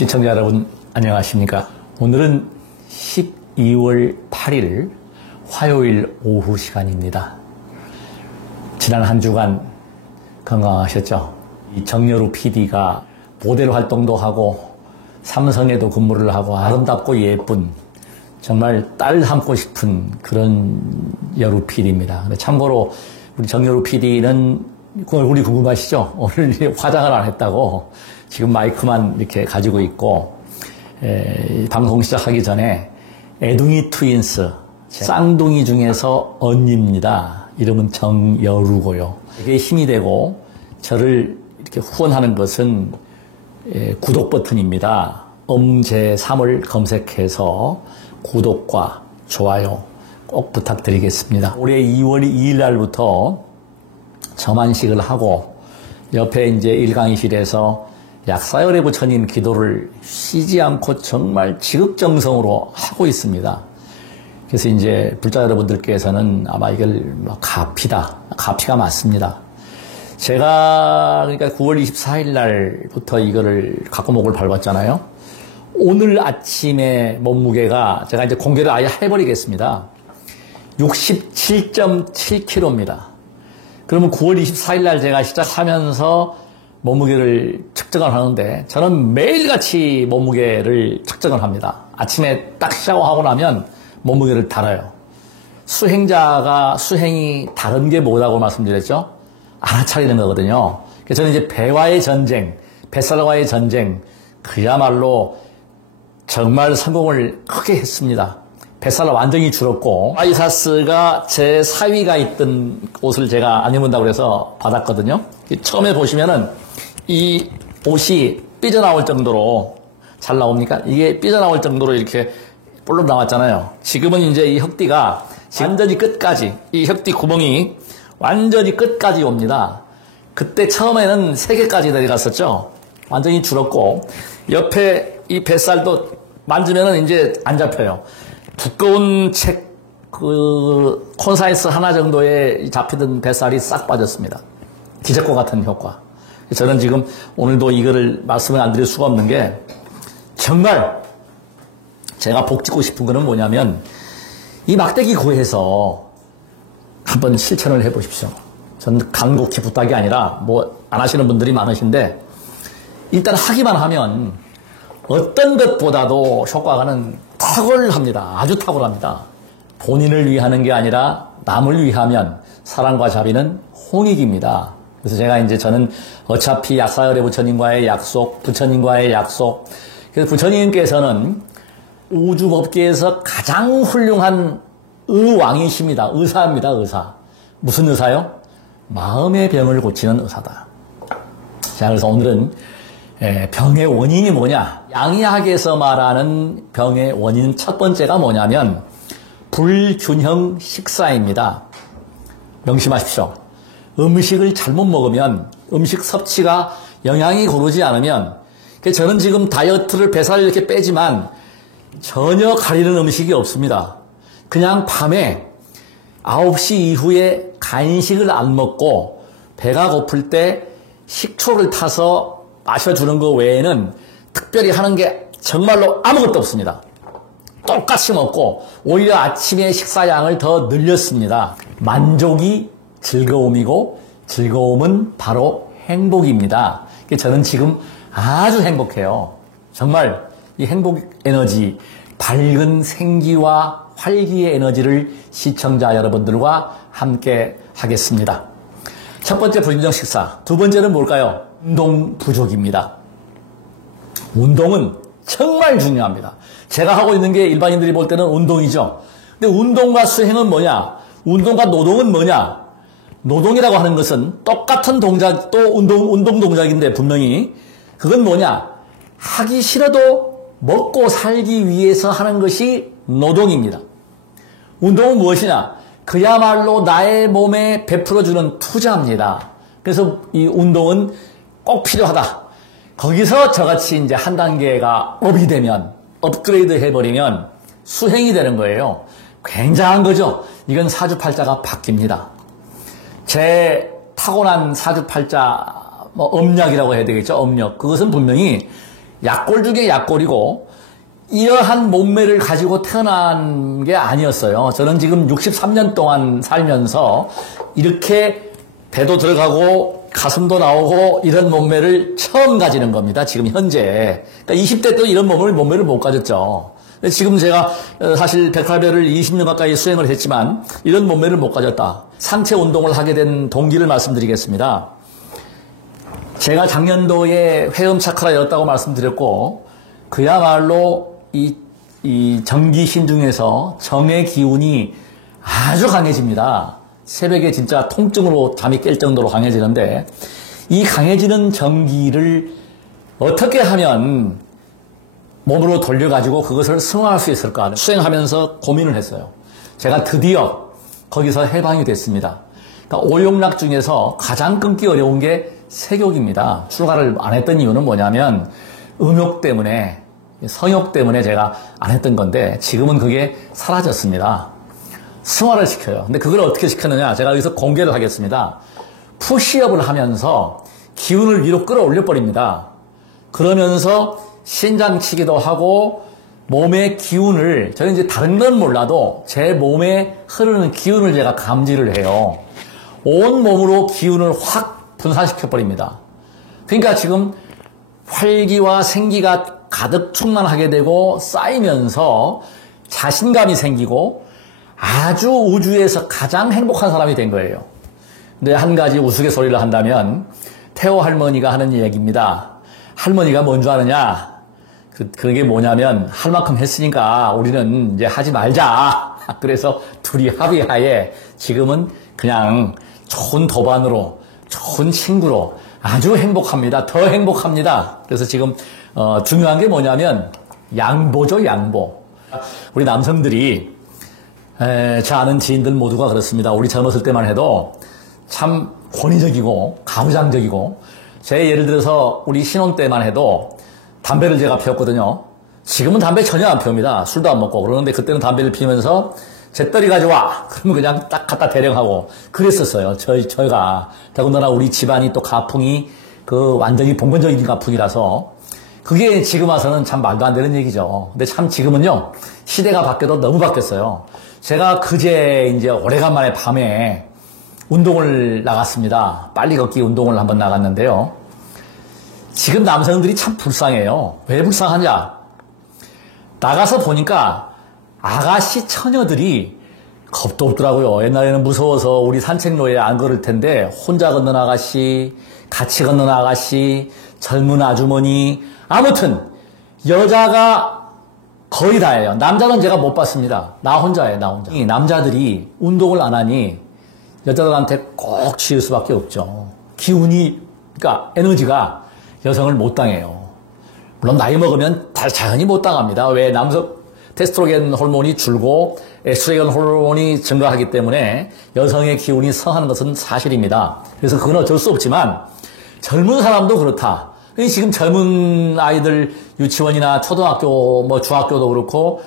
시청자 여러분 안녕하십니까. 오늘은 12월 8일 화요일 오후 시간입니다. 지난 한 주간 건강하셨죠? 이 정여루 PD가 모델 활동도 하고 삼성에도 근무를 하고 아름답고 예쁜 정말 딸 닮고 싶은 그런 여루 PD입니다. 참고로 우리 정여루 PD는 우리 궁금하시죠? 오늘 화장을 안 했다고 지금 마이크만 이렇게 가지고 있고 방송 시작하기 전에 애둥이 트윈스 쌍둥이 중에서 언니입니다. 이름은 정여루고요. 이게 힘이 되고 저를 이렇게 후원하는 것은 구독 버튼입니다. 엄제3을 검색해서 구독과 좋아요 꼭 부탁드리겠습니다. 올해 2월 2일 날부터 점안식을 하고 옆에 이제 일강의실에서 약사열애 부처님 기도를 쉬지 않고 정말 지극정성으로 하고 있습니다. 그래서 이제 불자 여러분들께서는 아마 이걸 가피가 맞습니다. 제가 그러니까 9월 24일 날부터 이거를 각고목을 밟았잖아요. 오늘 아침에 몸무게가 제가 이제 공개를 아예 해버리겠습니다. 67.7kg입니다. 그러면 9월 24일 날 제가 시작하면서 몸무게를 측정을 하는데 저는 매일같이 몸무게를 측정을 합니다. 아침에 딱 샤워하고 나면 몸무게를 달아요. 수행이 다른 게 뭐라고 말씀드렸죠? 알아차리는 거거든요. 그래서 저는 이제 배와의 전쟁, 뱃살과의 전쟁, 그야말로 정말 성공을 크게 했습니다. 뱃살은 완전히 줄었고 아이사스가 제 사위가 있던 옷을 제가 안 입는다고 해서 받았거든요. 처음에 보시면은 이 옷이 삐져나올 정도로 잘 나옵니까? 이게 삐져나올 정도로 이렇게 볼록 나왔잖아요. 지금은 이제 이 혁띠가 완전히 끝까지 이 혁띠 구멍이 완전히 끝까지 옵니다. 그때 처음에는 3개까지 내려갔었죠. 완전히 줄었고 옆에 이 뱃살도 만지면은 이제 안 잡혀요. 두꺼운 책, 콘사이즈 하나 정도에 잡히던 뱃살이 싹 빠졌습니다. 기적과 같은 효과. 저는 지금 오늘도 이거를 말씀을 안 드릴 수가 없는 게 정말 제가 복 짓고 싶은 거는 뭐냐면 이 막대기 구해서 한번 실천을 해 보십시오. 저는 간곡히 부탁이 아니라 뭐 안 하시는 분들이 많으신데 일단 하기만 하면 어떤 것보다도 효과가는 탁월합니다. 아주 탁월합니다. 본인을 위하는 게 아니라 남을 위하면 사랑과 자비는 홍익입니다. 그래서 저는 어차피 약사열애 부처님과의 약속, 부처님과의 약속. 그래서 부처님께서는 우주법계에서 가장 훌륭한 의왕이십니다. 의사입니다, 의사. 무슨 의사요? 마음의 병을 고치는 의사다. 자, 그래서 오늘은 병의 원인이 뭐냐? 양의학에서 말하는 병의 원인 첫 번째가 뭐냐면 불균형 식사입니다. 명심하십시오. 음식을 잘못 먹으면 음식 섭취가 영양이 고르지 않으면 저는 지금 다이어트를 뱃살을 이렇게 빼지만 전혀 가리는 음식이 없습니다. 그냥 밤에 9시 이후에 간식을 안 먹고 배가 고플 때 식초를 타서 마셔주는 거 외에는 특별히 하는 게 정말로 아무것도 없습니다. 똑같이 먹고 오히려 아침에 식사량을 더 늘렸습니다. 만족이 즐거움이고 즐거움은 바로 행복입니다. 저는 지금 아주 행복해요. 정말 이 행복 에너지, 밝은 생기와 활기의 에너지를 시청자 여러분들과 함께 하겠습니다. 첫 번째 불균형 식사, 두 번째는 뭘까요? 운동 부족입니다. 운동은 정말 중요합니다. 제가 하고 있는 게 일반인들이 볼 때는 운동이죠. 근데 운동과 수행은 뭐냐? 운동과 노동은 뭐냐? 노동이라고 하는 것은 똑같은 동작, 또 운동 동작인데 분명히 그건 뭐냐? 하기 싫어도 먹고 살기 위해서 하는 것이 노동입니다. 운동은 무엇이냐? 그야말로 나의 몸에 베풀어주는 투자입니다. 그래서 이 운동은 꼭 필요하다. 거기서 저같이 이제 한 단계가 업이 되면, 업그레이드 해버리면 수행이 되는 거예요. 굉장한 거죠. 이건 사주팔자가 바뀝니다. 제 타고난 사주팔자, 업력이라고 해야 되겠죠. 업력. 그것은 분명히 약골 중에 약골이고 이러한 몸매를 가지고 태어난 게 아니었어요. 저는 지금 63년 동안 살면서 이렇게 배도 들어가고 가슴도 나오고 이런 몸매를 처음 가지는 겁니다. 지금 현재. 그러니까 20대 때 이런 몸매를 못 가졌죠. 지금 제가 사실 108배를 20년 가까이 수행을 했지만 이런 몸매를 못 가졌다. 상체 운동을 하게 된 동기를 말씀드리겠습니다. 제가 작년도에 회음차크라였다고 말씀드렸고 그야말로 이 정기신 중에서 정의 기운이 아주 강해집니다. 새벽에 진짜 통증으로 잠이 깰 정도로 강해지는데 이 강해지는 정기를 어떻게 하면 몸으로 돌려가지고 그것을 승화할 수 있을까 수행하면서 고민을 했어요. 제가 드디어 거기서 해방이 됐습니다. 그러니까 오용락 중에서 가장 끊기 어려운 게 세욕입니다. 출가를 안 했던 이유는 뭐냐면 음욕 때문에 성욕 때문에 제가 안 했던 건데 지금은 그게 사라졌습니다. 승화를 시켜요. 근데 그걸 어떻게 시켰느냐 제가 여기서 공개를 하겠습니다. 푸시업을 하면서 기운을 위로 끌어올려 버립니다. 그러면서 신장치기도 하고 몸의 기운을 저는 이제 다른 건 몰라도 제 몸에 흐르는 기운을 제가 감지를 해요. 온 몸으로 기운을 확 분산시켜 버립니다. 그러니까 지금 활기와 생기가 가득 충만하게 되고 쌓이면서 자신감이 생기고 아주 우주에서 가장 행복한 사람이 된 거예요. 근데 한 가지 우스갯소리를 한다면 태호 할머니가 하는 얘기입니다. 할머니가 뭔 줄 아느냐? 그게 뭐냐면 할 만큼 했으니까 우리는 이제 하지 말자. 그래서 둘이 합의하에 지금은 그냥 좋은 도반으로 좋은 친구로 아주 행복합니다. 더 행복합니다. 그래서 지금 중요한 게 뭐냐면 양보죠, 양보. 우리 남성들이 제 아는 지인들 모두가 그렇습니다. 우리 젊었을 때만 해도 참 권위적이고 가부장적이고 제 예를 들어서 우리 신혼 때만 해도 담배를 제가 피웠거든요. 지금은 담배 전혀 안 피웁니다. 술도 안 먹고. 그러는데 그때는 담배를 피우면서 잿더리 가져와. 그러면 그냥 딱 갖다 대령하고 그랬었어요. 저희가. 더군다나 우리 집안이 또 가풍이 완전히 봉건적인 가풍이라서 그게 지금 와서는 참 말도 안 되는 얘기죠. 근데 참 지금은요, 시대가 바뀌어도 너무 바뀌었어요. 제가 그제 이제 오래간만에 밤에 운동을 나갔습니다. 빨리 걷기 운동을 한번 나갔는데요. 지금 남성들이 참 불쌍해요. 왜 불쌍하냐? 나가서 보니까 아가씨 처녀들이 겁도 없더라고요. 옛날에는 무서워서 우리 산책로에 안 걸을 텐데 혼자 걷는 아가씨, 같이 걷는 아가씨, 젊은 아주머니, 아무튼 여자가 거의 다예요. 남자는 제가 못 봤습니다. 나 혼자예요, 나 혼자. 이 남자들이 운동을 안 하니 여자들한테 꼭 치일 수밖에 없죠. 기운이, 그러니까 에너지가 여성을 못 당해요. 물론 나이 먹으면 자연히 못 당합니다. 왜 남성 테스트로겐 호르몬이 줄고 에스트로겐 호르몬이 증가하기 때문에 여성의 기운이 성하는 것은 사실입니다. 그래서 그건 어쩔 수 없지만 젊은 사람도 그렇다. 지금 젊은 아이들 유치원이나 초등학교, 중학교도 그렇고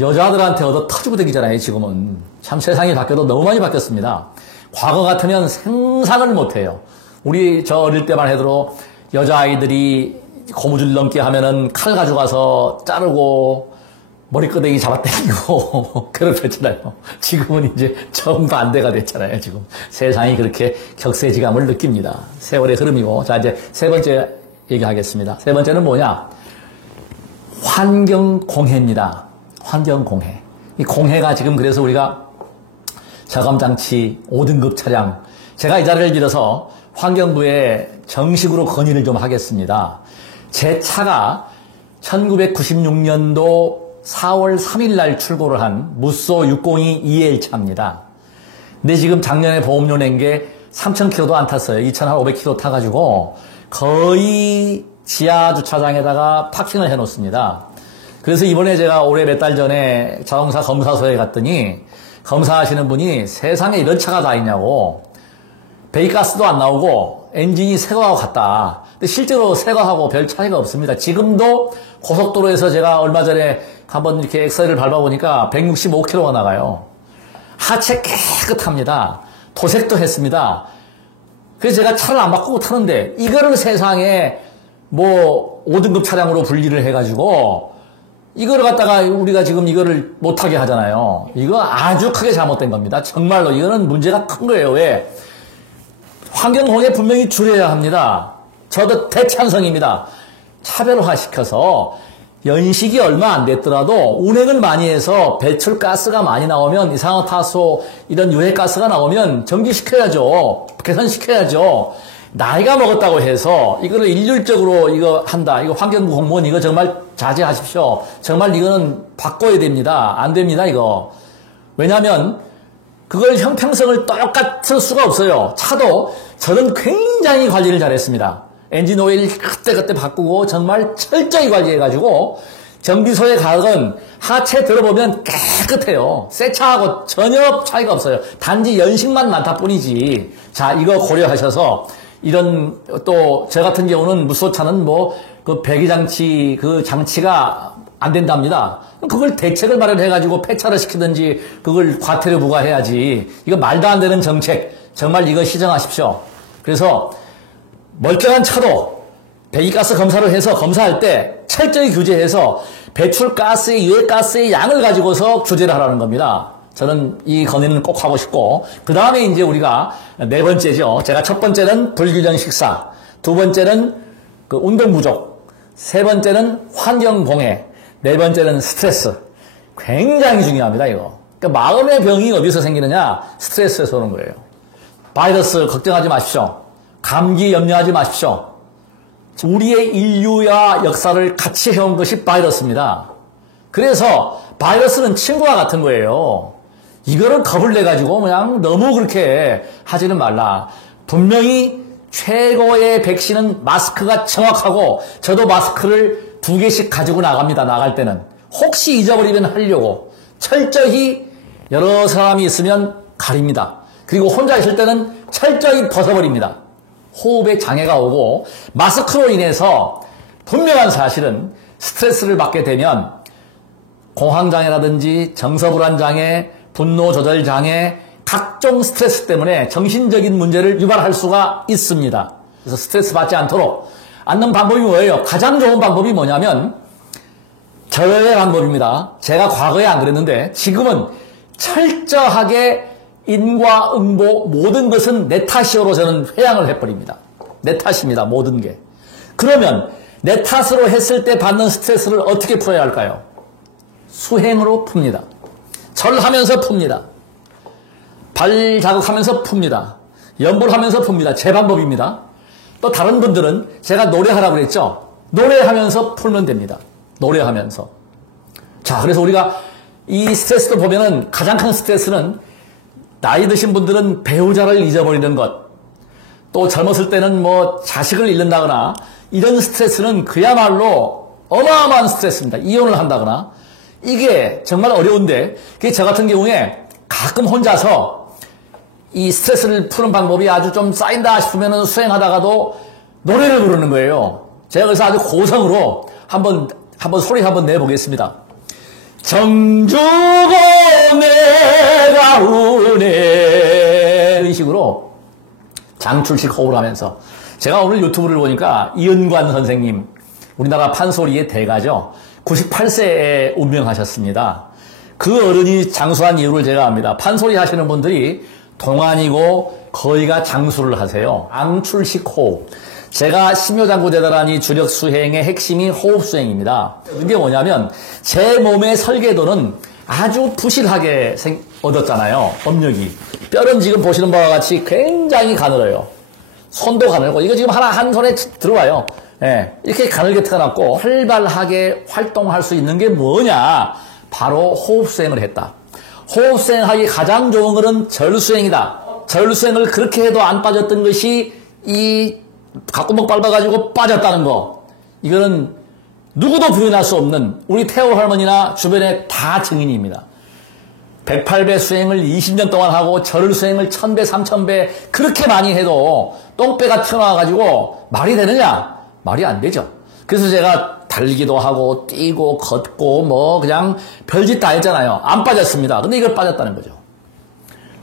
여자들한테 얻어 터지고 다니잖아요, 지금은. 참 세상이 바뀌어도 너무 많이 바뀌었습니다. 과거 같으면 상상을 못해요. 우리 저 어릴 때만 해도 여자아이들이 고무줄 넘기 하면은 칼 가져가서 자르고 머리끄댕이 잡아당기고 괴롭혔잖아요. 지금은 이제 정반대가 됐잖아요, 지금. 세상이 그렇게 격세지감을 느낍니다. 세월의 흐름이고. 자, 이제 세 번째 얘기하겠습니다. 세 번째는 뭐냐? 환경공해입니다. 환경공해. 이 공해가 지금 그래서 우리가 저감장치 5등급 차량. 제가 이 자리를 빌어서 환경부에 정식으로 건의를 좀 하겠습니다. 제 차가 1996년도 4월 3일 날 출고를 한 무쏘 602 EL 차입니다. 근데 지금 작년에 보험료 낸 게 3,000km도 안 탔어요. 2,500km 타가지고 거의 지하 주차장에다가 파킹을 해놓습니다. 그래서 이번에 제가 올해 몇 달 전에 자동차 검사소에 갔더니 검사하시는 분이 세상에 이런 차가 다 있냐고, 배기가스도 안 나오고 엔진이 새거하고 같다. 근데 실제로 새거하고 별 차이가 없습니다. 지금도 고속도로에서 제가 얼마 전에 한번 이렇게 엑셀을 밟아보니까 165km가 나가요. 하체 깨끗합니다. 도색도 했습니다. 그래서 제가 차를 안 바꾸고 타는데 이거를 세상에 뭐 5등급 차량으로 분리를 해가지고 이거를 갖다가 우리가 지금 이거를 못하게 하잖아요. 이거 아주 크게 잘못된 겁니다. 정말로 이거는 문제가 큰 거예요. 왜? 환경공해 분명히 줄여야 합니다. 저도 대찬성입니다. 차별화시켜서 연식이 얼마 안 됐더라도 운행을 많이 해서 배출가스가 많이 나오면 이산화탄소 이런 유해가스가 나오면 정지시켜야죠. 개선시켜야죠. 나이가 먹었다고 해서 이거를 일률적으로 이거 한다. 이거 환경부 공무원 이거 정말 자제하십시오. 정말 이거는 바꿔야 됩니다. 안 됩니다, 이거. 왜냐하면 그걸 형평성을 똑같을 수가 없어요. 차도 저는 굉장히 관리를 잘했습니다. 엔진 오일 그때그때 바꾸고 정말 철저히 관리해가지고 정비소에 가건 하체 들어보면 깨끗해요. 새 차하고 전혀 차이가 없어요. 단지 연식만 많다 뿐이지. 자, 이거 고려하셔서 이런 또 저 같은 경우는 무소차는 뭐 그 배기장치 그 장치가 안 된답니다. 그걸 대책을 마련해가지고 폐차를 시키든지 그걸 과태료 부과해야지. 이거 말도 안 되는 정책 정말 이거 시정하십시오. 그래서 멀쩡한 차도 배기가스 검사를 해서 검사할 때 철저히 규제해서 배출가스의 유해가스의 양을 가지고서 규제를 하라는 겁니다. 저는 이 건의는 꼭 하고 싶고 그 다음에 이제 우리가 네 번째죠. 제가 첫 번째는 불균형 식사, 두 번째는 그 운동 부족, 세 번째는 환경 공해, 네 번째는 스트레스. 굉장히 중요합니다, 이거. 그러니까 마음의 병이 어디서 생기느냐? 스트레스에서 오는 거예요. 바이러스 걱정하지 마십시오. 감기 염려하지 마십시오. 우리의 인류와 역사를 같이 해온 것이 바이러스입니다. 그래서 바이러스는 친구와 같은 거예요. 이거를 겁을 내가지고 그냥 너무 그렇게 하지는 말라. 분명히 최고의 백신은 마스크가 정확하고 저도 마스크를 2개씩 가지고 나갑니다. 나갈 때는. 혹시 잊어버리면 하려고 철저히 여러 사람이 있으면 가립니다. 그리고 혼자 있을 때는 철저히 벗어버립니다. 호흡에 장애가 오고 마스크로 인해서 분명한 사실은 스트레스를 받게 되면 공황장애라든지 정서불안장애, 분노조절장애, 각종 스트레스 때문에 정신적인 문제를 유발할 수가 있습니다. 그래서 스트레스 받지 않도록 않는 방법이 뭐예요? 가장 좋은 방법이 뭐냐면 저의 방법입니다. 제가 과거에 안 그랬는데 지금은 철저하게 인과응보 모든 것은 내 탓이오로 저는 회양을 해버립니다. 내 탓입니다. 모든 게. 그러면 내 탓으로 했을 때 받는 스트레스를 어떻게 풀어야 할까요? 수행으로 풉니다. 절하면서 풉니다. 발 자극하면서 풉니다. 염불하면서 풉니다. 제 방법입니다. 또 다른 분들은 제가 노래하라고 그랬죠? 노래하면서 풀면 됩니다. 노래하면서. 자, 그래서 우리가 이 스트레스도 보면은 가장 큰 스트레스는 나이 드신 분들은 배우자를 잊어버리는 것, 또 젊었을 때는 뭐 자식을 잃는다거나 이런 스트레스는 그야말로 어마어마한 스트레스입니다. 이혼을 한다거나 이게 정말 어려운데 그게 저 같은 경우에 가끔 혼자서 이 스트레스를 푸는 방법이 아주 좀 쌓인다 싶으면 수행하다가도 노래를 부르는 거예요. 제가 그래서 아주 고성으로 한번 소리 한번 내보겠습니다. 정주고 내가 우네 이런 식으로 장출식 호흡을 하면서 제가 오늘 유튜브를 보니까 이은관 선생님 우리나라 판소리의 대가죠. 98세에 운명하셨습니다. 그 어른이 장수한 이유를 제가 압니다. 판소리 하시는 분들이 동안이고 거의가 장수를 하세요. 장출식 호흡. 제가 심요장구대단하니 주력 수행의 핵심이 호흡 수행입니다. 이게 뭐냐면 제 몸의 설계도는 아주 부실하게 얻었잖아요. 업력이. 뼈는 지금 보시는 바와 같이 굉장히 가늘어요. 손도 가늘고 이거 지금 한 손에 들어와요. 예, 이렇게 가늘게 트어놨고 활발하게 활동할 수 있는 게 뭐냐? 바로 호흡 수행을 했다. 호흡 수행하기 가장 좋은 것은 절수행이다. 절수행을 그렇게 해도 안 빠졌던 것이 이 각구목 밟아가지고 빠졌다는 거. 이거는 누구도 부인할 수 없는 우리 태호 할머니나 주변에 다 증인입니다. 108배 수행을 20년 동안 하고 절 수행을 1000배, 3000배 그렇게 많이 해도 똥배가 튀어나와가지고 말이 되느냐? 말이 안 되죠. 그래서 제가 달리기도 하고 뛰고 걷고 뭐 그냥 별짓 다 했잖아요. 안 빠졌습니다. 근데 이걸 빠졌다는 거죠.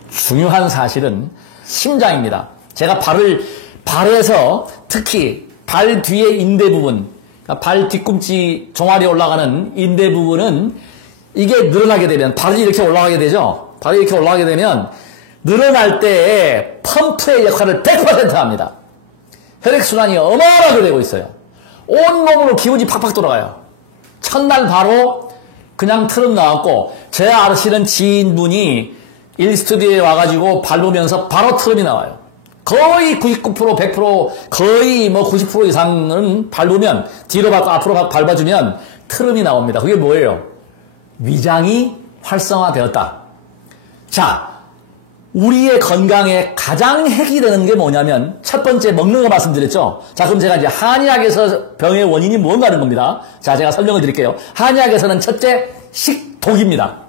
중요한 사실은 심장입니다. 제가 발에서 특히 발 뒤에 인대 부분, 그러니까 발 뒤꿈치 종아리에 올라가는 인대 부분은 이게 늘어나게 되면 발이 이렇게 올라가게 되죠. 발이 이렇게 올라가게 되면 늘어날 때에 펌프의 역할을 100% 합니다. 혈액순환이 어마어마하게 되고 있어요. 온몸으로 기운이 팍팍 돌아가요. 첫날 바로 그냥 트름 나왔고, 제 아시는 지인분이 1스튜디오에 와가지고 밟으면서 바로 트름이 나와요. 거의 99%, 100%, 거의 뭐 90% 이상은 밟으면, 뒤로 밟고 앞으로 밟아주면 트름이 나옵니다. 그게 뭐예요? 위장이 활성화되었다. 자, 우리의 건강에 가장 핵이 되는 게 뭐냐면, 첫 번째 먹는 거 말씀드렸죠? 자, 그럼 제가 이제 한의학에서 병의 원인이 뭔가 하는 겁니다. 자, 제가 설명을 드릴게요. 한의학에서는 첫째, 식독입니다.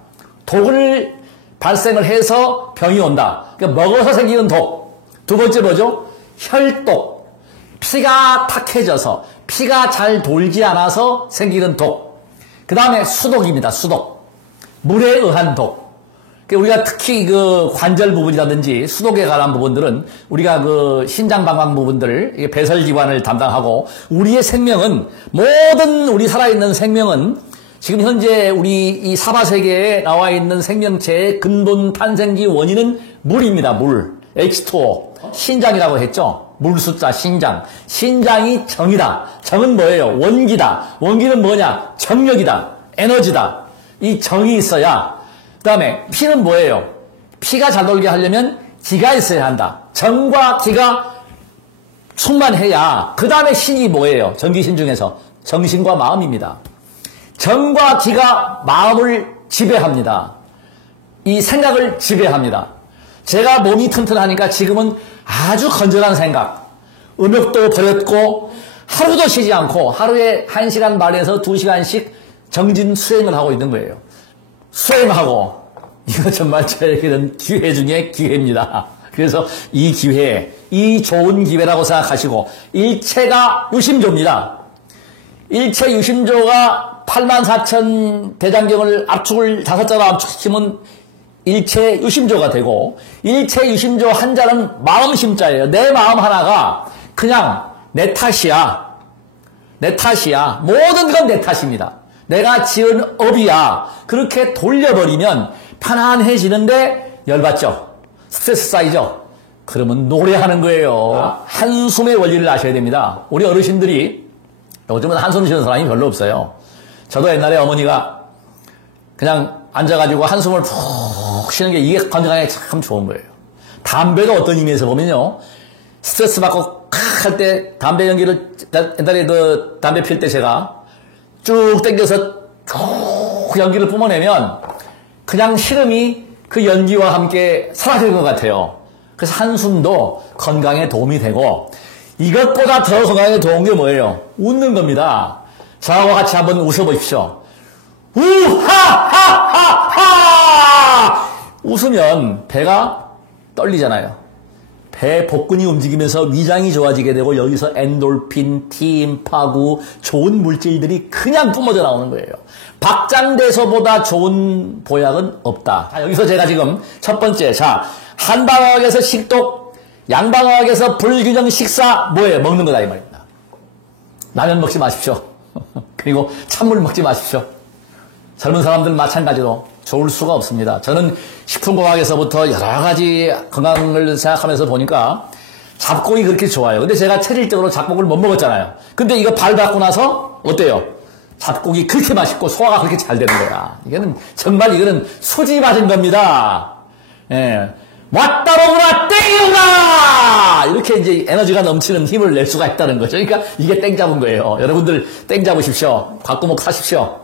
독을 발생을 해서 병이 온다. 그러니까 먹어서 생기는 독. 두 번째 뭐죠? 혈독. 피가 탁해져서, 피가 잘 돌지 않아서 생기는 독. 그 다음에 수독입니다. 수독. 물에 의한 독. 우리가 특히 그 관절 부분이라든지 수독에 관한 부분들은 우리가 그 신장 방광 부분들, 배설기관을 담당하고, 우리의 생명은, 모든 우리 살아있는 생명은 지금 현재 우리 이 사바세계에 나와 있는 생명체의 근본 탄생기 원인은 물입니다. 물. H2O. 신장이라고 했죠. 물 숫자 신장. 신장이 정이다. 정은 뭐예요? 원기다. 원기는 뭐냐? 정력이다. 에너지다. 이 정이 있어야. 그 다음에 피는 뭐예요? 피가 잘 돌게 하려면 기가 있어야 한다. 정과 기가 충만해야. 그 다음에 신이 뭐예요? 전기신 중에서 정신과 마음입니다. 정과 기가 마음을 지배합니다. 이 생각을 지배합니다. 제가 몸이 튼튼하니까 지금은 아주 건전한 생각, 음욕도 버렸고 하루도 쉬지 않고 하루에 1시간 반에서 2시간씩 정진 수행을 하고 있는 거예요. 수행하고, 이거 정말 저에게는 기회 중에 기회입니다. 그래서 이 기회, 이 좋은 기회라고 생각하시고, 일체가 유심조입니다. 일체 유심조가 84,000 대장경을 압축을 5자로 압축시키면 일체 유심조가 되고, 일체 유심조 한 자는 마음심자예요. 내 마음 하나가 그냥 내 탓이야. 내 탓이야. 모든 건 내 탓입니다. 내가 지은 업이야. 그렇게 돌려버리면 편안해지는데 열받죠. 스트레스 쌓이죠. 그러면 노래하는 거예요. 한숨의 원리를 아셔야 됩니다. 우리 어르신들이 요즘은 한숨 쉬는 사람이 별로 없어요. 저도 옛날에 어머니가 그냥 앉아가지고 한숨을 푹 쉬는 게 이게 건강에 참 좋은 거예요. 담배도 어떤 의미에서 보면요. 스트레스 받고 할 때 담배 연기를, 옛날에 그 담배 필 때 제가 쭉 당겨서 쭉 연기를 뿜어내면 그냥 시름이 그 연기와 함께 사라지는 것 같아요. 그래서 한숨도 건강에 도움이 되고, 이것보다 더 건강에 좋은 게 뭐예요? 웃는 겁니다. 저와 같이 한번 웃어보십시오. 우하하하하! 웃으면 배가 떨리잖아요. 배 복근이 움직이면서 위장이 좋아지게 되고, 여기서 엔돌핀, 티임파구, 좋은 물질들이 그냥 뿜어져 나오는 거예요. 박장대소보다 좋은 보약은 없다. 자, 여기서 제가 지금 첫 번째, 자, 한방학에서 식독, 양방학에서 불균형 식사, 뭐예요? 먹는 거다 이 말입니다. 라면 먹지 마십시오. 그리고 찬물 먹지 마십시오. 젊은 사람들 마찬가지로 좋을 수가 없습니다. 저는 식품공학에서부터 여러 가지 건강을 생각하면서 보니까 잡곡이 그렇게 좋아요. 근데 제가 체질적으로 잡곡을 못 먹었잖아요. 근데 이거 밟았고 나서 어때요? 잡곡이 그렇게 맛있고 소화가 그렇게 잘 되는 거야. 이거는 정말 이거는 수지 맞은 겁니다. 예. 왔다로구나 땡이구나! 이렇게 이제 에너지가 넘치는 힘을 낼 수가 있다는 거죠. 그러니까 이게 땡 잡은 거예요. 여러분들 땡 잡으십시오. 곽구목 사십시오.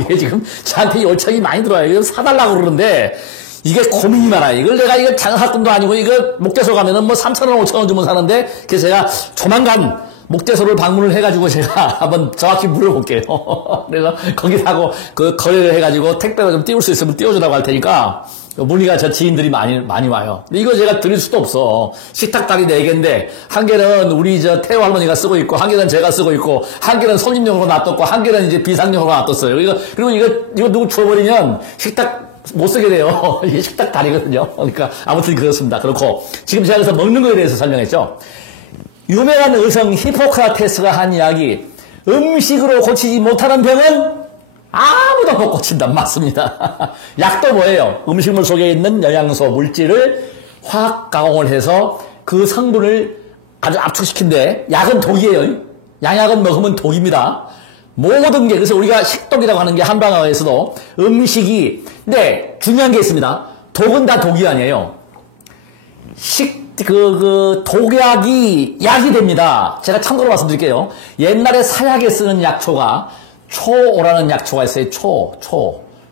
이게 지금 저한테 요청이 많이 들어와요. 이거 사달라고 그러는데 이게 고민이 많아요. 이걸 내가 이거 장사꾼도 아니고 이거 목재소 가면은 뭐 3,000원, 5,000원 주면 사는데, 그래서 제가 조만간 목재소를 방문을 해가지고 제가 한번 정확히 물어볼게요. 그래서 거기다고 그 거래를 해가지고 택배로 좀 띄울 수 있으면 띄워주라고 할 테니까. 문의가 저 지인들이 많이 와요. 근데 이거 제가 드릴 수도 없어. 식탁다리 4개인데, 한 개는 우리 저 태호 할머니가 쓰고 있고, 한 개는 제가 쓰고 있고, 한 개는 손님용으로 놔뒀고, 한 개는 이제 비상용으로 놔뒀어요. 그리고 이거 누구 줘버리면 식탁 못 쓰게 돼요. 이게 식탁다리거든요. 그러니까 아무튼 그렇습니다. 그렇고, 지금 제가 그래서 먹는 거에 대해서 설명했죠. 유명한 의성 히포크라테스가 한 이야기, 음식으로 고치지 못하는 병은 아무도 못 고친다. 맞습니다. 약도 뭐예요? 음식물 속에 있는 영양소, 물질을 화학 가공을 해서 그 성분을 아주 압축시킨데, 약은 독이에요. 양약은 먹으면 독입니다. 모든 게, 그래서 우리가 식독이라고 하는 게 한방어에서도 음식이, 근데 중요한 게 있습니다. 독은 다 독이 아니에요. 독약이 약이 됩니다. 제가 참고로 말씀드릴게요. 옛날에 사약에 쓰는 약초가 초오라는 약초가 있어요.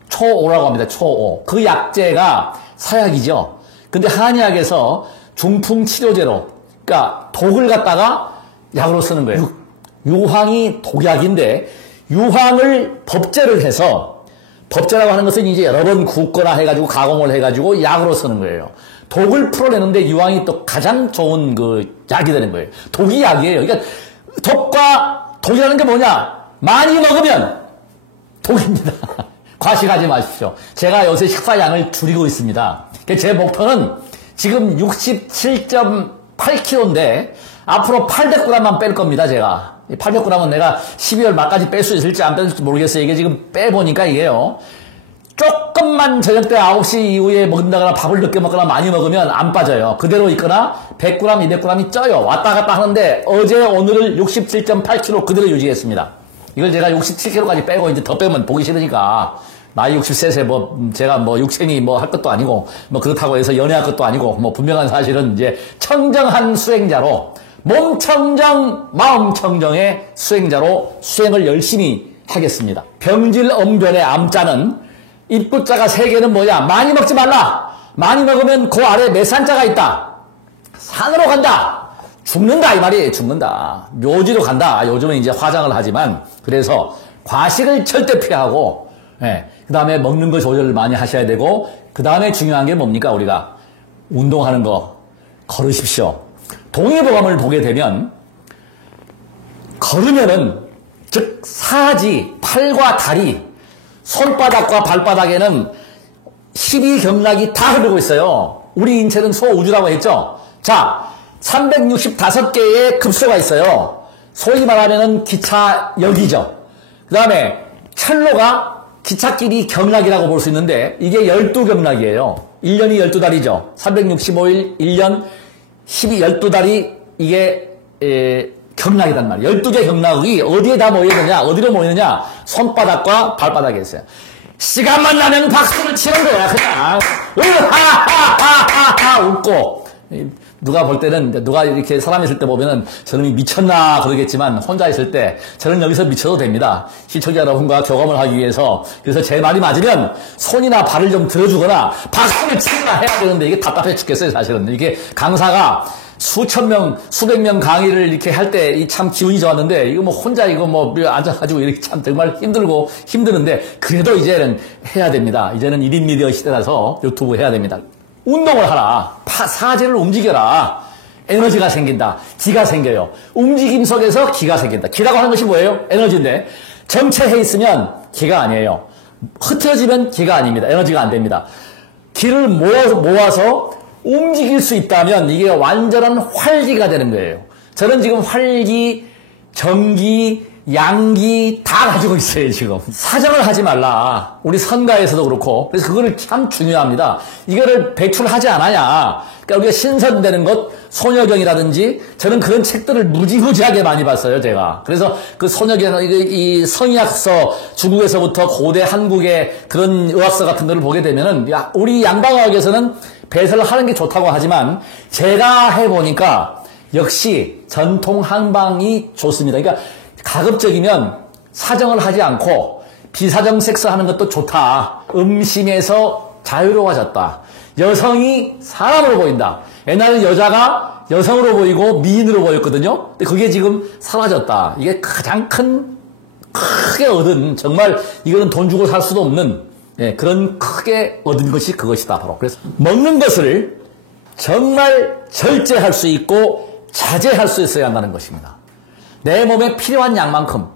초오라고 합니다. 초오. 그 약재가 사약이죠. 근데 한의학에서 중풍 치료제로, 그러니까 독을 갖다가 약으로 쓰는 거예요. 유황이 독약인데, 유황을 법제를 해서, 법제라고 하는 것은 이제 여러 번 굽거나 해가지고 가공을 해가지고 약으로 쓰는 거예요. 독을 풀어내는데 유황이 또 가장 좋은 그 약이 되는 거예요. 독이 약이에요. 그러니까 독과 독이라는 게 뭐냐? 많이 먹으면 독입니다. 과식하지 마십시오. 제가 요새 식사량을 줄이고 있습니다. 제 목표는 지금 67.8kg인데 앞으로 800g만 뺄 겁니다. 제가 800g은 내가 12월 말까지 뺄 수 있을지 안 뺄 수 모르겠어요. 이게 지금 빼보니까 이게요, 조금만 저녁 때 9시 이후에 먹는다거나 밥을 늦게 먹거나 많이 먹으면 안 빠져요. 그대로 있거나 100g, 200g이 쪄요. 왔다 갔다 하는데 어제 오늘을 67.8kg 그대로 유지했습니다. 이걸 제가 67kg까지 빼고 이제 더 빼면 보기 싫으니까, 나이 60세세 제가 육생이 할 것도 아니고, 그렇다고 해서 연애할 것도 아니고, 분명한 사실은 이제 청정한 수행자로, 몸 청정, 마음 청정의 수행자로 수행을 열심히 하겠습니다. 병질 엄변의 암자는 입구자가 3개는 뭐냐? 많이 먹지 말라. 많이 먹으면 그 아래 몇 산자가 있다. 산으로 간다. 죽는다 이 말이에요. 죽는다. 묘지로 간다. 요즘은 이제 화장을 하지만, 그래서 과식을 절대 피하고, 그 다음에 먹는 거 조절을 많이 하셔야 되고, 그 다음에 중요한 게 뭡니까? 우리가 운동하는 거 걸으십시오. 동의보감을 보게 되면 걸으면은, 즉 사지, 팔과 다리, 손바닥과 발바닥에는 12경락이 다 흐르고 있어요. 우리 인체는 소우주라고 했죠. 자, 365개의 급소가 있어요. 소위 말하면은 기차역이죠. 그 다음에 철로가 기찻길이 경락이라고 볼 수 있는데, 이게 12경락이에요. 1년이 12달이죠. 365일 1년 12달이 이게 경락이란 말이에요. 12개 경락이 어디에 다 모이느냐, 어디로 모이느냐, 손바닥과 발바닥에 있어요. 시간만 나면 박수를 치는 거야. 그냥 하하하하하 웃고. 누가 볼 때는, 누가 이렇게 사람 있을 때 보면은 저놈이 미쳤나 그러겠지만, 혼자 있을 때 저는 여기서 미쳐도 됩니다. 시청자 여러분과 교감을 하기 위해서. 그래서 제 말이 맞으면 손이나 발을 좀 들어주거나 박수를 치거나 해야 되는데, 이게 답답해 죽겠어요. 사실은 이게 강사가 수천 명, 수백 명 강의를 이렇게 할 때 참 기운이 좋았는데, 이거 혼자 앉아가지고 이렇게 참 정말 힘들고 힘드는데, 그래도 이제는 해야 됩니다. 이제는 1인 미디어 시대라서 유튜브 해야 됩니다. 운동을 하라. 사지를 움직여라. 에너지가 생긴다. 기가 생겨요. 움직임 속에서 기가 생긴다. 기라고 하는 것이 뭐예요? 에너지인데, 정체해 있으면 기가 아니에요. 흐트러지면 기가 아닙니다. 에너지가 안 됩니다. 기를 모아서 움직일 수 있다면 이게 완전한 활기가 되는 거예요. 저는 지금 활기, 정기, 양기 다 가지고 있어요. 지금 사정을 하지 말라. 우리 선가에서도 그렇고, 그래서 그거를 참 중요합니다. 이거를 배출하지 않아야, 그러니까 우리가 신선되는 것, 소녀경이라든지, 저는 그런 책들을 무지무지하게 많이 봤어요. 제가. 그래서 그 소녀경, 이 성의학서, 중국에서부터 고대 한국의 그런 의학서 같은 거를 보게 되면은, 우리 양방의학에서는 배설을 하는 게 좋다고 하지만, 제가 해보니까 역시 전통 한방이 좋습니다. 그러니까 가급적이면 사정을 하지 않고 비사정 섹스 하는 것도 좋다. 음심에서 자유로워졌다. 여성이 사람으로 보인다. 옛날에는 여자가 여성으로 보이고 미인으로 보였거든요. 근데 그게 지금 사라졌다. 이게 가장 크게 얻은, 정말 이거는 돈 주고 살 수도 없는, 그런 크게 얻은 것이 그것이다. 바로. 그래서 먹는 것을 정말 절제할 수 있고 자제할 수 있어야 한다는 것입니다. 내 몸에 필요한 양만큼,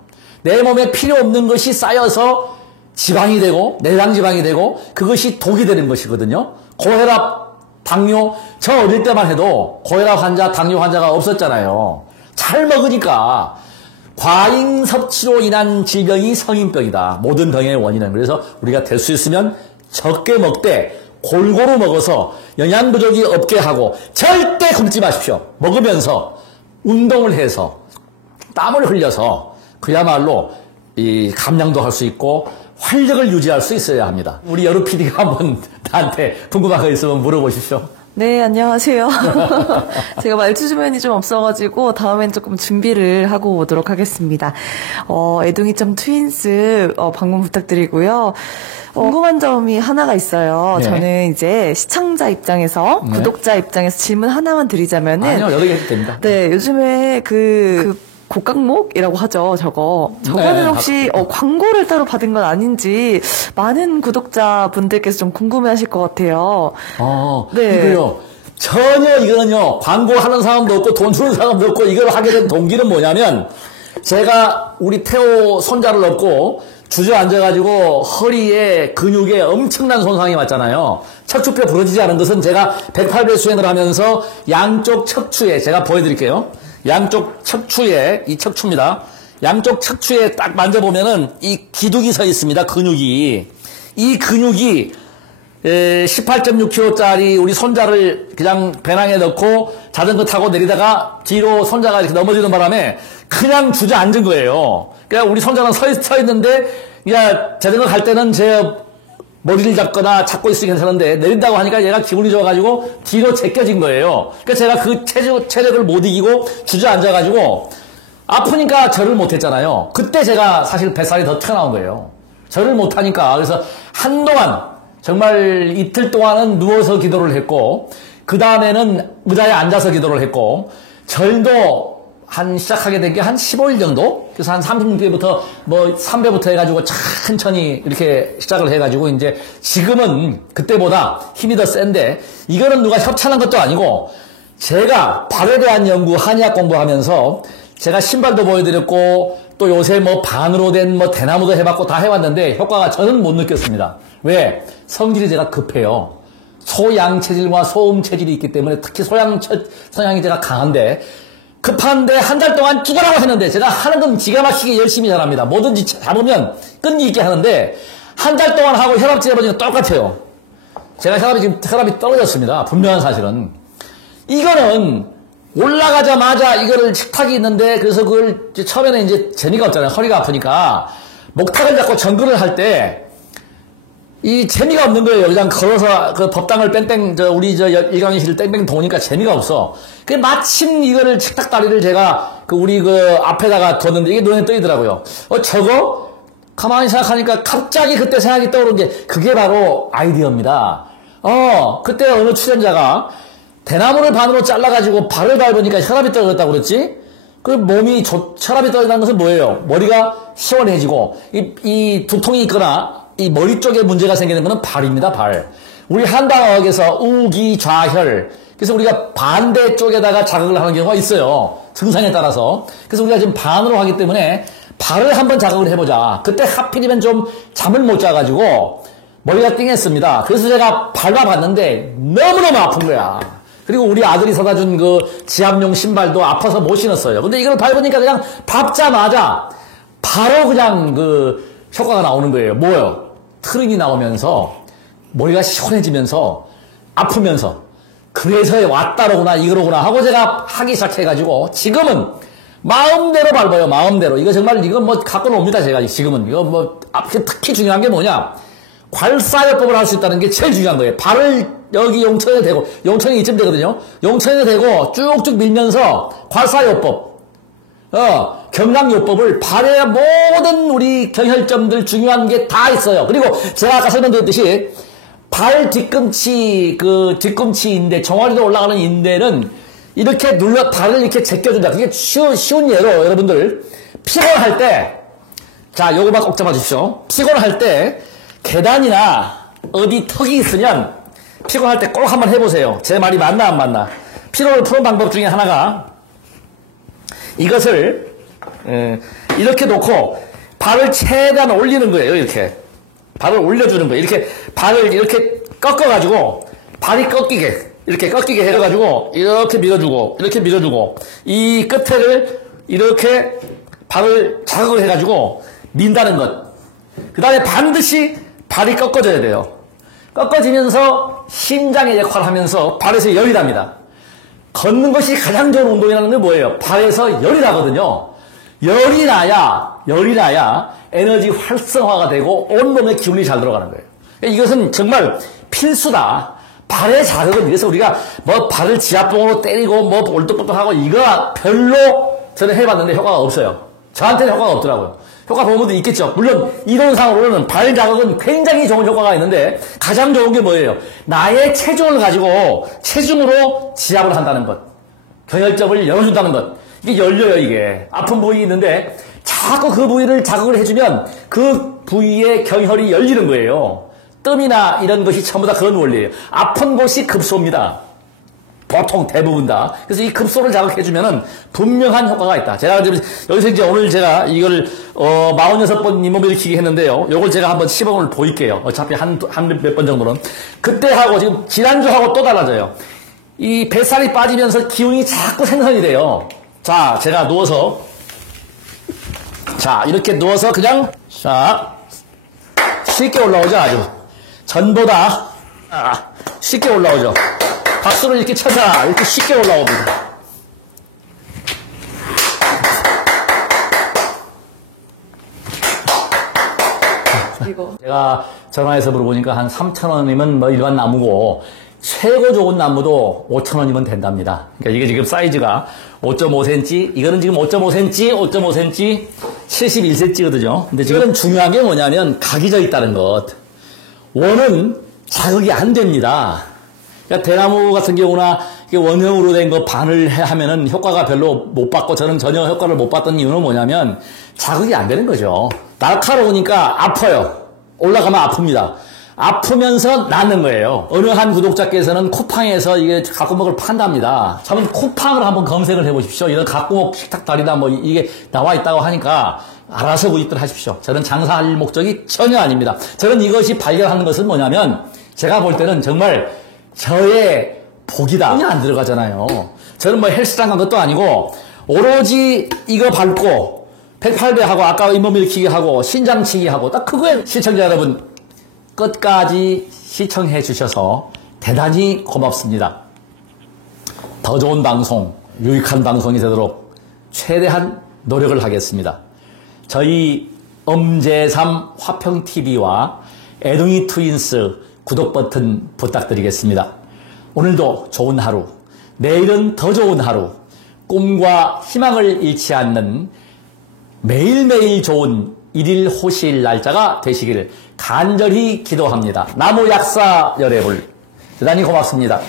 내 몸에 필요 없는 것이 쌓여서 지방이 되고, 내장 지방이 되고, 그것이 독이 되는 것이거든요. 고혈압, 당뇨, 저 어릴 때만 해도 고혈압 환자, 당뇨 환자가 없었잖아요. 잘 먹으니까. 과잉 섭취로 인한 질병이 성인병이다. 모든 병의 원인은. 그래서 우리가 될 수 있으면 적게 먹되 골고루 먹어서 영양 부족이 없게 하고 절대 굶지 마십시오. 먹으면서 운동을 해서 땀을 흘려서 그야말로 이 감량도 할 수 있고 활력을 유지할 수 있어야 합니다. 우리 여루 PD가 한번 나한테 궁금한 거 있으면 물어보십시오. 네, 안녕하세요. 제가 말투 주변이 좀 없어가지고 다음엔 조금 준비를 하고 오도록 하겠습니다. 애둥이점 트윈스 방문 부탁드리고요. 궁금한 점이 하나가 있어요. 네. 저는 이제 시청자 입장에서, 네. 구독자 입장에서 질문 하나만 드리자면은. 아니요, 여러 개 해도 됩니다. 네, 요즘에 고각목이라고 하죠, 저거는 네, 혹시 광고를 따로 받은 건 아닌지 많은 구독자분들께서 좀 궁금해하실 것 같아요. 네. 이거요. 전혀 이거는요, 광고하는 사람도 없고 돈 주는 사람도 없고 이걸 하게 된 동기는 뭐냐면 제가 우리 태호 손자를 얻고 주저앉아가지고 허리에 근육에 엄청난 손상이 왔잖아요. 척추뼈 부러지지 않은 것은 제가 108배 수행을 하면서 양쪽 척추에, 제가 보여드릴게요. 양쪽 척추에, 이 척추입니다. 양쪽 척추에 딱 만져보면은 이 기둥이 서 있습니다. 근육이. 이 근육이 18.6kg짜리 우리 손자를 그냥 배낭에 넣고 자전거 타고 내리다가 뒤로 손자가 이렇게 넘어지는 바람에 그냥 주저앉은 거예요. 그러니까 우리 손자는 서 있는데 그냥 자전거 갈 때는 제 머리를 잡거나 잡고 있으면 괜찮은데 내린다고 하니까 얘가 기분이 좋아가지고 뒤로 제껴진 거예요. 그러니까 제가 그 체력을 못 이기고 주저앉아가지고 아프니까 절을 못했잖아요. 그때 제가 사실 뱃살이 더 튀어나온 거예요. 절을 못하니까. 그래서 한동안 정말 이틀 동안은 누워서 기도를 했고 그 다음에는 의자에 앉아서 기도를 했고 절도 시작하게 된 게 한 15일 정도? 그래서 한 36배부터, 3배부터 해가지고 천천히 이렇게 시작을 해가지고, 이제 지금은 그때보다 힘이 더 센데, 이거는 누가 협찬한 것도 아니고, 제가 발에 대한 연구, 한의학 공부하면서, 제가 신발도 보여드렸고, 또 요새 반으로 된 대나무도 해봤고 다 해왔는데, 효과가 저는 못 느꼈습니다. 왜? 성질이 제가 급해요. 소양 체질과 소음 체질이 있기 때문에, 특히 성향이 제가 강한데, 급한데 한 달 동안 죽어라고 했는데 제가 하는 건 기가 막히게 열심히 잘합니다. 뭐든지 잡으면 끈기 있게 하는데 한 달 동안 하고 혈압 재보니까 똑같아요. 제가 혈압이 떨어졌습니다. 분명한 사실은. 이거는 올라가자마자 이거를 식탁이 있는데 그래서 그걸 처음에는 이제 재미가 없잖아요. 허리가 아프니까 목탁을 잡고 정근을 할 때 이 재미가 없는 거예요. 그냥 걸어서 그 법당을 우리 일강의실 뺑뺑 도니까 재미가 없어. 그 마침 이거를 식탁다리를 제가 우리 앞에다가 뒀는데 이게 눈에 떠이더라고요. 저거? 가만히 생각하니까 갑자기 그때 생각이 떠오른 게 그게 바로 아이디어입니다. 그때 어느 출연자가 대나무를 반으로 잘라가지고 발을 밟으니까 혈압이 떨어졌다고 그랬지? 그 몸이 혈압이 떨어진다는 것은 뭐예요? 머리가 시원해지고 이 두통이 있거나 이 머리 쪽에 문제가 생기는 것은 발입니다, 발. 우리 한방어학에서 우기좌혈. 그래서 우리가 반대쪽에다가 자극을 하는 경우가 있어요. 증상에 따라서. 그래서 우리가 지금 반으로 하기 때문에 발을 한번 자극을 해보자. 그때 하필이면 좀 잠을 못 자가지고 머리가 띵했습니다. 그래서 제가 밟아봤는데 너무너무 아픈 거야. 그리고 우리 아들이 사다 준 지압용 신발도 아파서 못 신었어요. 근데 이걸 밟으니까 그냥 밟자마자 바로 그냥 효과가 나오는 거예요. 뭐요? 트름이 나오면서 머리가 시원해지면서 아프면서 그래서 왔다로구나 이거로구나 하고 제가 하기 시작해가지고 지금은 마음대로 밟아요. 마음대로. 이거 정말 갖고 놉니다. 제가 지금은. 특히 중요한 게 뭐냐? 괄사요법을 할 수 있다는 게 제일 중요한 거예요. 발을 여기 용천에 대고, 용천이 이쯤 되거든요. 용천에 대고 쭉쭉 밀면서 괄사요법. 경락요법을 발의 모든 우리 경혈점들 중요한 게 다 있어요. 그리고 제가 아까 설명드렸듯이 발 뒤꿈치 뒤꿈치 인대, 종아리로 올라가는 인대는 이렇게 발을 이렇게 제껴준다. 그게 쉬운 예로 여러분들 피곤할 때, 자, 요거만 꼭 잡아주십시오. 피곤할 때 계단이나 어디 턱이 있으면 피곤할 때 꼭 한번 해보세요. 제 말이 맞나 안 맞나. 피로를 푸는 방법 중에 하나가 이것을 이렇게 놓고 발을 최대한 올리는 거예요. 이렇게 발을 올려주는 거예요. 이렇게 발을 이렇게 꺾어가지고 발이 꺾이게 이렇게 꺾이게 해가지고 이렇게 밀어주고 이렇게 밀어주고 이 끝에를 이렇게 발을 자극을 해가지고 민다는 것. 그 다음에 반드시 발이 꺾어져야 돼요. 꺾어지면서 심장의 역할을 하면서 발에서 열이 납니다. 걷는 것이 가장 좋은 운동이라는 게 뭐예요? 발에서 열이 나거든요. 열이 나야 에너지 활성화가 되고 온몸에 기운이 잘 들어가는 거예요. 이것은 정말 필수다. 발의 자극은 이래서 우리가 뭐 발을 지압봉으로 때리고 뭐 올뚝볼뚝하고 이거 별로 저는 해봤는데 효과가 없어요. 저한테는 효과가 없더라고요. 효과 본 분도 있겠죠. 물론 이론상으로는 발 자극은 굉장히 좋은 효과가 있는데 가장 좋은 게 뭐예요? 나의 체중을 가지고 체중으로 지압을 한다는 것. 경혈점을 열어준다는 것. 이게 열려요, 이게. 아픈 부위 있는데 자꾸 그 부위를 자극을 해주면 그 부위의 경혈이 열리는 거예요. 뜸이나 이런 것이 전부 다 그런 원리예요. 아픈 곳이 급소입니다. 보통 대부분 다. 그래서 이 급소를 자극해주면은 분명한 효과가 있다. 제가 여기서 이제 오늘 제가 이걸 46번 잇몸 일으키기 했는데요. 요걸 제가 한번 시범을 보일게요. 어차피 몇 번 정도는. 그때하고 지금 지난주하고 또 달라져요. 이 뱃살이 빠지면서 기운이 자꾸 생성이 돼요. 자, 제가 누워서 자, 이렇게 누워서 그냥 자, 쉽게 올라오죠, 아주. 전보다 쉽게 올라오죠. 박수를 이렇게 쳐서 이렇게 쉽게 올라옵니다. 이거. 제가 전화해서 물어보니까 한 3,000원이면 뭐 일반 나무고 최고 좋은 나무도 5,000원이면 된답니다. 그러니까 이게 지금 사이즈가 5.5cm, 이거는 지금 5.5cm, 5.5cm, 71cm거든요. 근데 지금 중요한 게 뭐냐면 각이 져 있다는 것. 원은 자극이 안 됩니다. 그러니까 대나무 같은 경우나 원형으로 된 거 반을 하면은 효과가 별로 못 받고 저는 전혀 효과를 못 봤던 이유는 뭐냐면 자극이 안 되는 거죠. 날카로우니까 아파요. 올라가면 아픕니다. 아프면서 낫는 거예요. 어느 한 구독자께서는 쿠팡에서 이게 각구먹을 판답니다. 저는 쿠팡을 한번 검색을 해보십시오. 이런 각구먹 식탁 다리다 뭐 이게 나와 있다고 하니까 알아서 구입들 하십시오. 저는 장사할 목적이 전혀 아닙니다. 저는 이것이 발견하는 것은 뭐냐면 제가 볼 때는 정말 저의 복이다. 돈이 안 들어가잖아요. 저는 뭐 헬스장 간 것도 아니고 오로지 이거 밟고 108배 하고 아까 잇몸 일으키기 하고 신장치기 하고 딱 그거에 시청자 여러분 끝까지 시청해 주셔서 대단히 고맙습니다. 더 좋은 방송, 유익한 방송이 되도록 최대한 노력을 하겠습니다. 저희 엄제삼 화평TV와 애둥이 트윈스 구독 버튼 부탁드리겠습니다. 오늘도 좋은 하루, 내일은 더 좋은 하루, 꿈과 희망을 잃지 않는 매일매일 좋은 일일 호시일 날짜가 되시기를 간절히 기도합니다. 나무 약사 여러분, 대단히 고맙습니다.